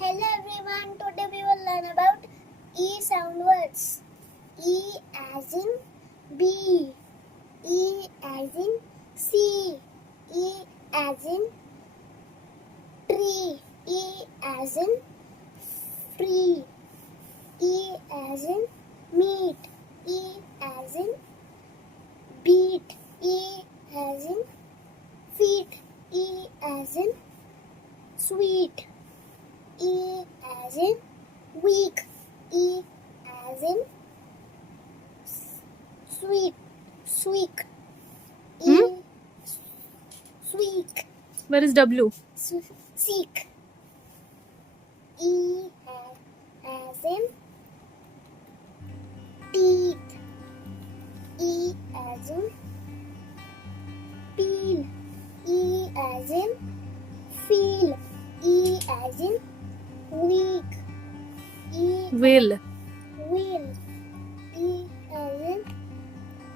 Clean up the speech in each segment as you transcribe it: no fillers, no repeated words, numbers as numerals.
Hello everyone, today we will learn about E sound words. E as in B, E as in C, E as in tree, E as in free, E as in meat, E as in beat, E as in feet, E as in sweet, E as in weak, E as in sweet, sweet, E sweet, Where is W? seek, E as in teeth, E as in peel, E as in feel, E as in weak, E Will. wheel, E as in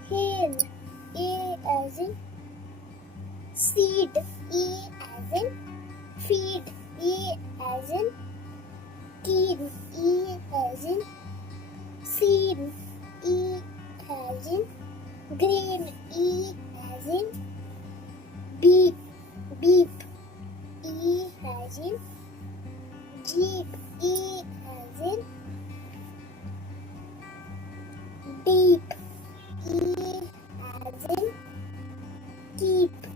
hail, A as in seed, E as in feed, E as in keen, E as in seen, E as in green, E as in beep, beep, E as in jeep, E as in deep, E as in keep,